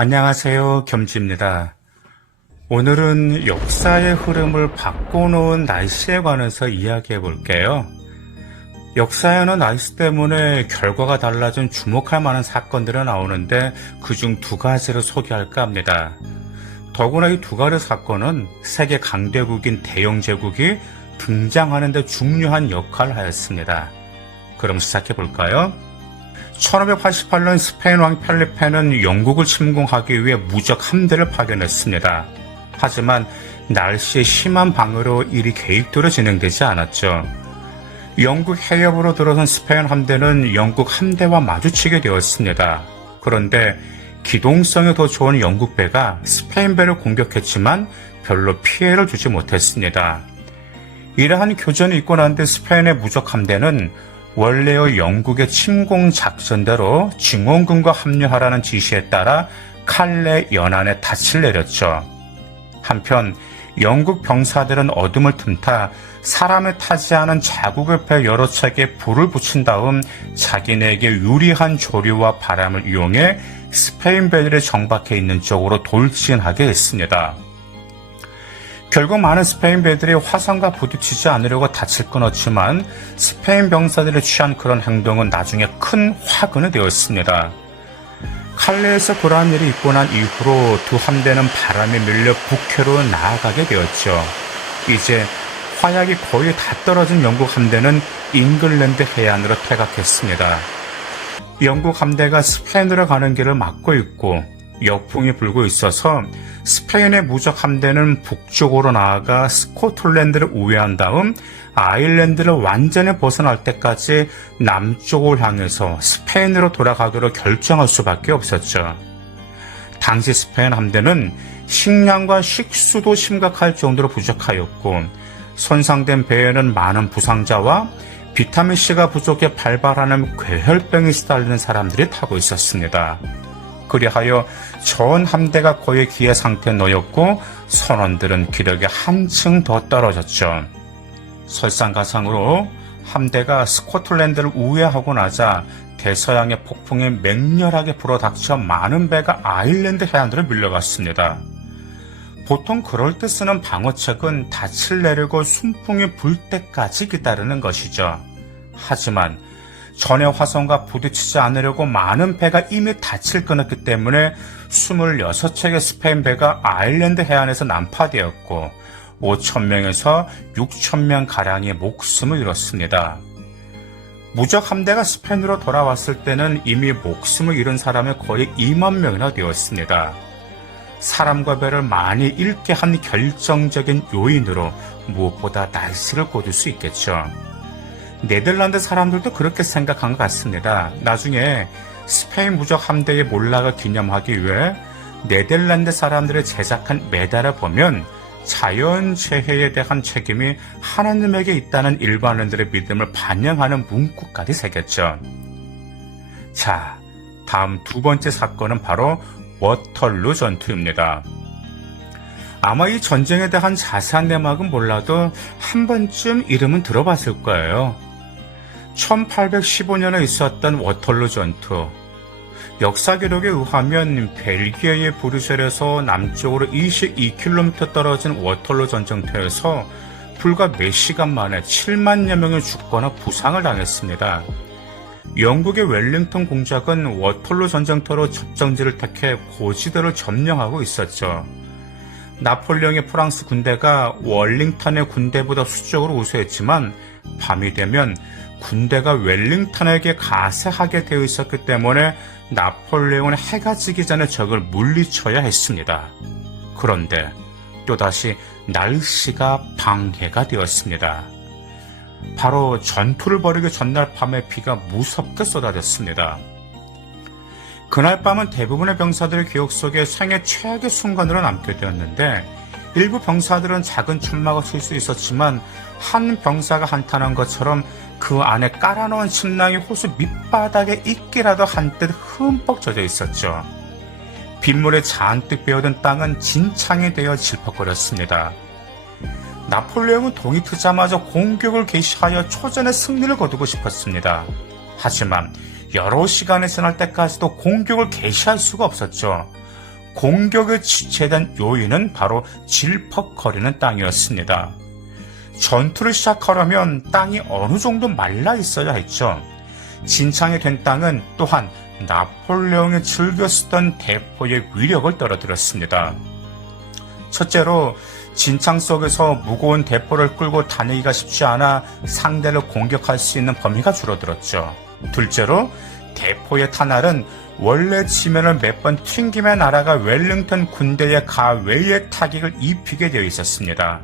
안녕하세요. 겸지입니다. 오늘은 역사의 흐름을 바꿔놓은 날씨에 관해서 이야기해 볼게요. 역사에는 날씨 때문에 결과가 달라진 주목할 만한 사건들이 나오는데 그중 두 가지를 소개할까 합니다. 더구나 이 두 가지 사건은 세계 강대국인 대영 제국이 등장하는 데 중요한 역할을 하였습니다. 그럼 시작해 볼까요? 1588년 스페인 왕 펠리페는 영국을 침공하기 위해 무적 함대를 파견했습니다. 하지만 날씨의 심한 방해로 일이 계획대로 진행되지 않았죠. 영국 해협으로 들어선 스페인 함대는 영국 함대와 마주치게 되었습니다. 그런데 기동성이 더 좋은 영국 배가 스페인 배를 공격했지만 별로 피해를 주지 못했습니다. 이러한 교전이 있고 난 뒤 스페인의 무적 함대는 원래의 영국의 침공 작전대로 증원군과 합류하라는 지시에 따라 칼레 연안에 닻을 내렸죠. 한편 영국 병사들은 어둠을 틈타 사람이 타지 않은 자국의 배 여러 척에 불을 붙인 다음 자기네에게 유리한 조류와 바람을 이용해 스페인 배들이 정박해 있는 쪽으로 돌진하게 했습니다. 결국 많은 스페인 배들이 화성과 부딪히지 않으려고 닻을 끊었지만 스페인 병사들이 취한 그런 행동은 나중에 큰 화근이 되었습니다. 칼레에서 그러한 일이 있고 난 이후로 두 함대는 바람에 밀려 북해로 나아가게 되었죠. 이제 화약이 거의 다 떨어진 영국 함대는 잉글랜드 해안으로 퇴각했습니다. 영국 함대가 스페인으로 가는 길을 막고 있고 역풍이 불고 있어서 스페인의 무적 함대는 북쪽으로 나아가 스코틀랜드를 우회한 다음 아일랜드를 완전히 벗어날 때까지 남쪽을 향해서 스페인으로 돌아가기로 결정할 수밖에 없었죠. 당시 스페인 함대는 식량과 식수도 심각할 정도로 부족하였고 손상된 배에는 많은 부상자와 비타민C가 부족해 발발하는 괴혈병이 시달리는 사람들이 타고 있었습니다. 그리하여 전 함대가 거의 기해 상태에 놓였고 선원들은 기력이 한층 더 떨어졌죠. 설상가상으로 함대가 스코틀랜드를 우회하고 나자 대서양의 폭풍이 맹렬하게 불어닥쳐 많은 배가 아일랜드 해안으로 밀려갔습니다. 보통 그럴 때 쓰는 방어책은 닻을 내리고 순풍이 불 때까지 기다리는 것이죠. 하지만 전의 화성과 부딪히지 않으려고 많은 배가 이미 닻을 끊었기 때문에 26척의 스페인 배가 아일랜드 해안에서 난파되었고 5,000명에서 6,000명 가량의 목숨을 잃었습니다. 무적 함대가 스페인으로 돌아왔을 때는 이미 목숨을 잃은 사람이 거의 2만 명이나 되었습니다. 사람과 배를 많이 잃게 한 결정적인 요인으로 무엇보다 날씨를 꼽을 수 있겠죠. 네덜란드 사람들도 그렇게 생각한 것 같습니다. 나중에 스페인 무적 함대의 몰락을 기념하기 위해 네덜란드 사람들이 제작한 메달을 보면 자연재해에 대한 책임이 하나님에게 있다는 일반인들의 믿음을 반영하는 문구까지 새겼죠. 자, 다음 두 번째 사건은 바로 워털루 전투입니다. 아마 이 전쟁에 대한 자세한 내막은 몰라도 한 번쯤 이름은 들어봤을 거예요. 1815년에 있었던 워털루 전투. 역사 기록에 의하면 벨기에의 브뤼셀에서 남쪽으로 22km 떨어진 워털루 전쟁터에서 불과 몇 시간 만에 7만여 명이 죽거나 부상을 당했습니다. 영국의 웰링턴 공작은 워털루 전쟁터로 접전지를 택해 고지대를 점령하고 있었죠. 나폴레옹의 프랑스 군대가 웰링턴의 군대보다 수적으로 우세했지만 밤이 되면 군대가 웰링턴에게 가세하게 되어 있었기 때문에 나폴레옹은 해가 지기 전에 적을 물리쳐야 했습니다. 그런데 또다시 날씨가 방해가 되었습니다. 바로 전투를 벌이기 전날 밤에 비가 무섭게 쏟아졌습니다. 그날 밤은 대부분의 병사들의 기억 속에 생애 최악의 순간으로 남게 되었는데 일부 병사들은 작은 천막을 칠 수 있었지만 한 병사가 한탄한 것처럼 그 안에 깔아놓은 침낭이 호수 밑바닥에 있기라도 한뜻 흠뻑 젖어 있었죠. 빗물에 잔뜩 베어든 땅은 진창이 되어 질퍽거렸습니다. 나폴레옹은 동이 트자마자 공격을 개시하여 초전의 승리를 거두고 싶었습니다. 하지만 여러 시간이 지날 때까지도 공격을 개시할 수가 없었죠. 공격에 지체된 요인은 바로 질퍽거리는 땅이었습니다. 전투를 시작하려면 땅이 어느 정도 말라 있어야 했죠. 진창이 된 땅은 또한 나폴레옹이 즐겨 쓰던 대포의 위력을 떨어뜨렸습니다. 첫째로 진창 속에서 무거운 대포를 끌고 다니기가 쉽지 않아 상대를 공격할 수 있는 범위가 줄어들었죠. 둘째로 대포의 탄알은 원래 지면을 몇 번 튕기며 날아가 웰링턴 군대의 가외에 타격을 입히게 되어 있었습니다.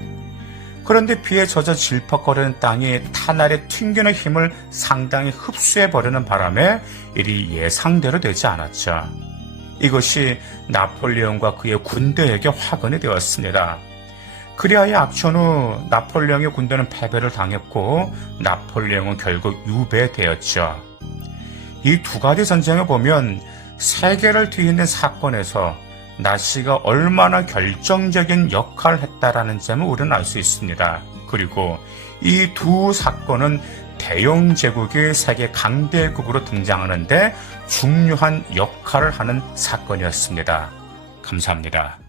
그런데 비에 젖어 질퍽거리는 땅이 탄알에 튕기는 힘을 상당히 흡수해버리는 바람에 일이 예상대로 되지 않았죠. 이것이 나폴레옹과 그의 군대에게 화근이 되었습니다. 그리하여 악천 후 나폴레옹의 군대는 패배를 당했고 나폴레옹은 결국 유배되었죠. 이 두 가지 전쟁을 보면 세계를 뒤흔든 사건에서 나시가 얼마나 결정적인 역할을 했다라는 점을 우리는 알 수 있습니다. 그리고 이 두 사건은 대영 제국이 세계 강대국으로 등장하는데 중요한 역할을 하는 사건이었습니다. 감사합니다.